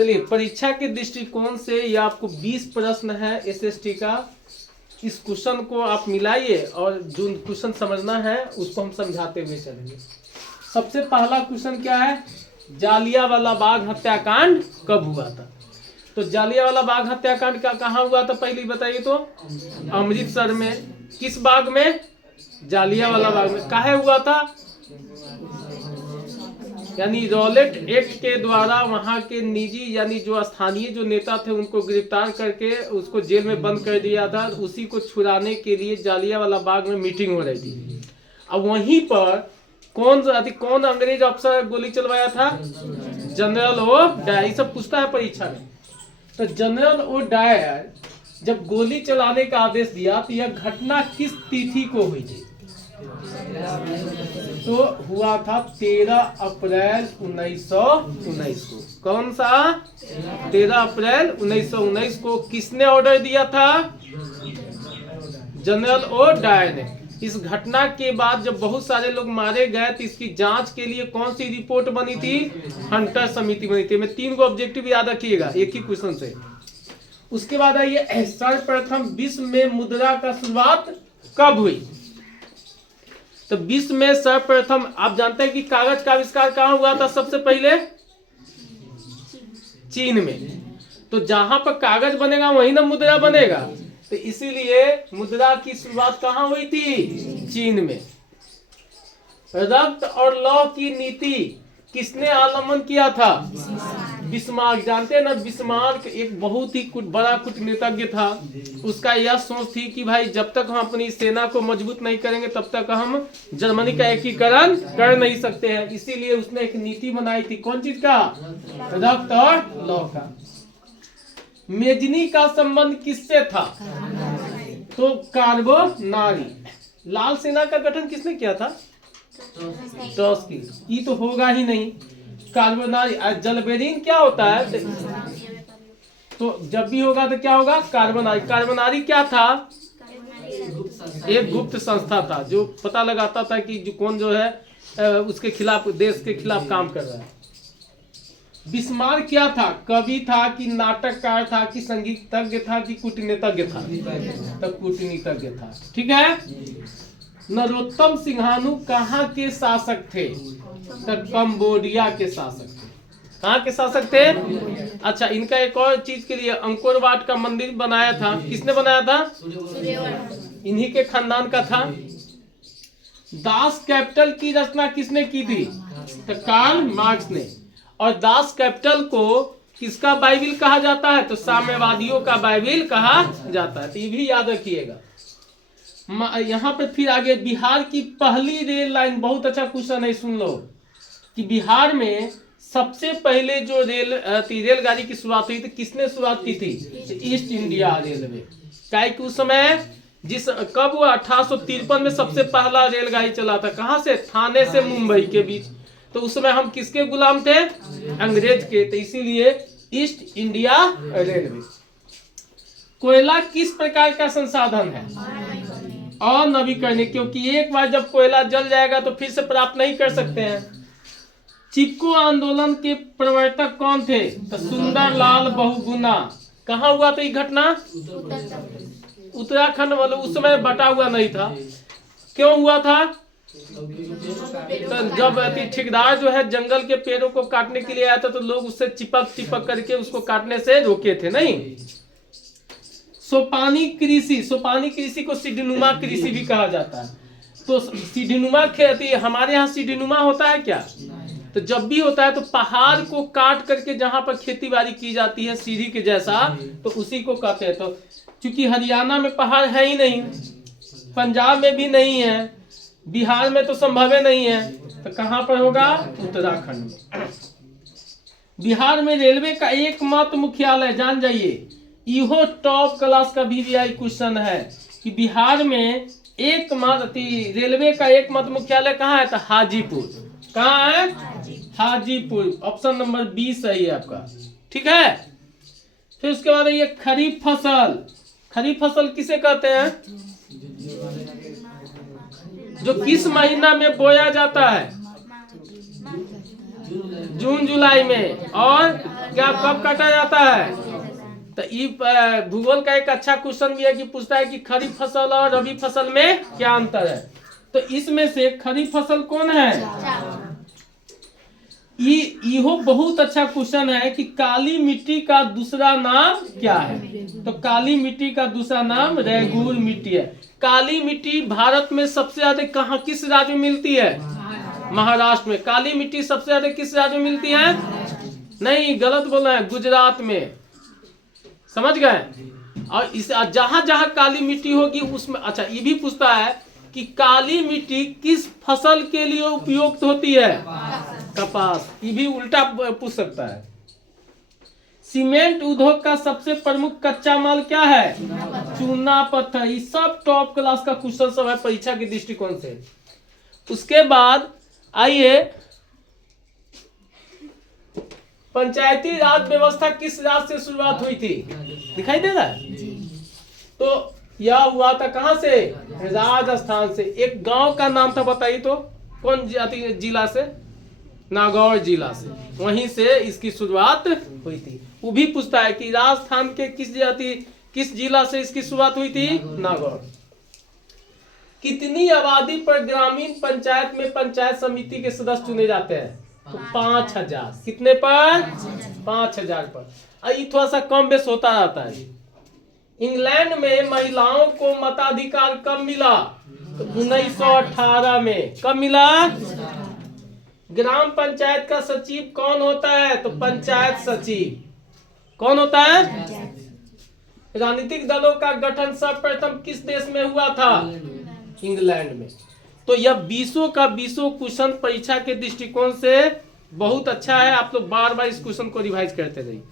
चलिए, परीक्षा के दृष्टिकोण से ये आपको 20 प्रश्न है एसएसटी का। इस क्वेश्चन को आप मिलाइए और जो क्वेश्चन समझना है उसको हम समझाते हुए चलेंगे। सबसे पहला क्वेश्चन क्या है, जालियांवाला बाग हत्याकांड कब हुआ था? तो जालियांवाला बाग हत्याकांड का कहाँ हुआ था पहले बताइए तो? अमृतसर में। किस बाग में? जालियांवाला बाग में। काहे हुआ था? यानी रॉलेट एक्ट के द्वारा वहां के निजी यानी जो स्थानीय जो नेता थे उनको गिरफ्तार करके उसको जेल में बंद कर दिया था। उसी को छुड़ाने के लिए जालियांवाला बाग में मीटिंग हो रही थी। अब वहीं पर कौन अंग्रेज अफसर गोली चलवाया था? General O Dyer. ये सब पूछता है परीक्षा में। तो जनरल ओ डायर जब गोली चलाने का आदेश दिया तो यह घटना किस तिथि को हुई थी? तो हुआ था 13 अप्रैल 1919 को। कौन सा? 13 अप्रैल 1919 को। किसने ऑर्डर दिया था? जनरल ओ डायर ने। इस घटना के बाद जब बहुत सारे लोग मारे गए तो इसकी जांच के लिए कौन सी रिपोर्ट बनी थी? हंटर समिति बनी थी। मैं 3 ऑब्जेक्टिव याद रखिएगा एक ही क्वेश्चन से। उसके बाद आइए, सर्वप्रथम विश्व में मुद्रा का शुरुआत कब हुई? तो विश्व में सर्वप्रथम आप जानते हैं कि कागज का आविष्कार कहाँ हुआ था सबसे पहले? चीन में। तो जहां पर कागज बनेगा वहीं ना मुद्रा बनेगा। तो इसीलिए मुद्रा की शुरुआत कहाँ हुई थी? चीन में। रक्त और लौह की नीति किसने अवलंबन किया था? बिस्मार्क। जानते हैं ना, बिस्मार्क एक बहुत ही बड़ा कूटनीतिज्ञ था। उसका यह सोच थी कि भाई जब तक हम अपनी सेना को मजबूत नहीं करेंगे तब तक हम जर्मनी का एकीकरण कर नहीं सकते हैं। इसीलिए उसने एक नीति बनाई थी। कौन चीज का? रक्त और लौह का। मेजनी का संबंध किससे था? तो कार्बोनारी। लाल सेना का गठन किसने किया था? ट्रॉट्स्की। ये तो होगा ही नहीं। कार्बोनारी। जलबेरिन क्या होता है? तो जब भी होगा तो क्या होगा? कार्बोनारी। कार्बोनारी क्या था? एक गुप्त संस्था था जो पता लगाता था कि जो कौन जो है उसके खिलाफ, देश के खिलाफ काम कर रहा है। बिस्मार्क क्या था? कवि था कि नाटककार था कि संगीतज्ञ था कि कूटनीतिज्ञ था? तो कूटनीतिज्ञ था। ठीक है। नरोत्तम सिंहाणु कहाँ के शासक थे? तो कंबोडिया के शासक थे। कहाँ के शासक थे? अच्छा, इनका एक और चीज के लिए अंकोर वाट का मंदिर बनाया था। किसने बनाया था? इन्हीं के खानदान का था। दास कैपिटल की रचना किसने की थी? तो कार्ल मार्क्स ने। और दास कैपिटल को किसका बाइबिल कहा जाता है? तो साम्यवादियों का बाइबिल कहा जाता है। तो ये भी याद रखिएगा। यहाँ पे फिर आगे, बिहार की पहली रेल लाइन, बहुत अच्छा क्वेश्चन है, सुन लो कि बिहार में सबसे पहले जो रेलगाड़ी की शुरुआत हुई थी, किसने शुरुआत की थी? East India railway. क्या कि उस समय कब हुआ? 1853 में सबसे पहला रेलगाड़ी चला था। कहाँ से? थाने से मुंबई के बीच। तो उस समय हम किसके गुलाम थे? अंग्रेज के। तो इसीलिए ईस्ट इंडिया रेलवे। कोयला किस प्रकार का संसाधन है? अनवीकरणीय। क्योंकि एक बार जब कोयला जल जाएगा तो फिर से प्राप्त नहीं कर सकते हैं। चिपको आंदोलन के प्रवर्तक कौन थे? तो सुंदरलाल बहुगुणा। कहाँ हुआ था ये घटना? उत्तराखंड। वाले उस समय बटा हुआ नहीं था। क्यों हुआ था? तो जब ठेकेदार जो है जंगल के पेड़ों को काटने के लिए आया था तो लोग उससे चिपक करके उसको काटने से रोके थे। नहीं। सोपानी कृषि को सीढ़ीनुमा कृषि भी कहा जाता है। तो सीढ़ीनुमा खेती, हमारे यहाँ सीढ़ीनुमा होता है क्या? तो जब भी होता है तो पहाड़ को काट करके जहां पर खेती बाड़ी की जाती है सीढ़ी के जैसा, तो उसी को कहते हैं। तो चूंकि हरियाणा में पहाड़ है ही नहीं, पंजाब में भी नहीं है, बिहार में तो संभव नहीं है, तो कहां पर होगा? उत्तराखंड में। बिहार में रेलवे का एकमात्र मुख्यालय, जान जाइए, इहो टॉप क्लास का भी क्वेश्चन है कि बिहार में एकमात्र रेलवे का एकमात्र मुख्यालय कहाँ है? तो हाजीपुर। कहाँ है? हाजीपुर। ऑप्शन नंबर 20 सही है आपका। ठीक है। फिर उसके बाद ये खरीफ फसल। खरीफ फसल किसे कहते हैं? जो किस महीना में बोया जाता है? जून जुलाई में। और क्या कब काटा जाता है? तो ये भूगोल का एक अच्छा क्वेश्चन भी है कि पूछता है कि खरीफ फसल और रबी फसल में क्या अंतर है। तो इसमें से खरीफ फसल कौन है? इहो बहुत अच्छा क्वेश्चन है कि काली मिट्टी का दूसरा नाम क्या है? तो काली मिट्टी का दूसरा नाम रेगूर मिट्टी है। काली मिट्टी भारत में सबसे ज्यादा कहाँ, किस राज्य में मिलती है? महाराष्ट्र में। काली मिट्टी सबसे ज्यादा किस राज्य में मिलती है? नहीं, गलत बोल रहे हैं, गुजरात में। समझ गए? और इस जहां जहां काली मिट्टी होगी उसमें, अच्छा ये भी पूछता है कि काली मिट्टी किस फसल के लिए उपयुक्त होती है? कपास। ये भी उल्टा पूछ सकता है। सीमेंट उद्योग का सबसे प्रमुख कच्चा माल क्या है? चूना पत्थर। ये सब टॉप क्लास का क्वेश्चन सब है परीक्षा के दृष्टिकोण से। उसके बाद आइए, पंचायती राज व्यवस्था किस राज्य से शुरुआत हुई थी? दिखाई दे रहा है? तो यह हुआ था कहां से? राजस्थान से। एक गांव का नाम था, बताइए तो, कौन जिला से? नागौर जिला से। वहीं से इसकी शुरुआत हुई थी। वो भी पूछता है कि राजस्थान के किस जिला से इसकी शुरुआत हुई थी? नागौर। कितनी आबादी पर ग्रामीण पंचायत में पंचायत समिति के सदस्य चुने जाते हैं? तो 5000। कितने पर? 5000 पर। ये थोड़ा सा कम बेस होता रहता है। इंग्लैंड में महिलाओं को मताधिकार कब मिला? तो 1918 में। कब मिला? ग्राम पंचायत का सचिव कौन होता है? तो पंचायत सचिव। कौन होता है? राजनीतिक दलों का गठन सर्वप्रथम किस देश में हुआ था? इंग्लैंड में। तो यह 20 का 20 क्वेश्चन परीक्षा के दृष्टिकोण से बहुत अच्छा है। आप लोग बार बार इस क्वेश्चन को रिवाइज करते रहिए।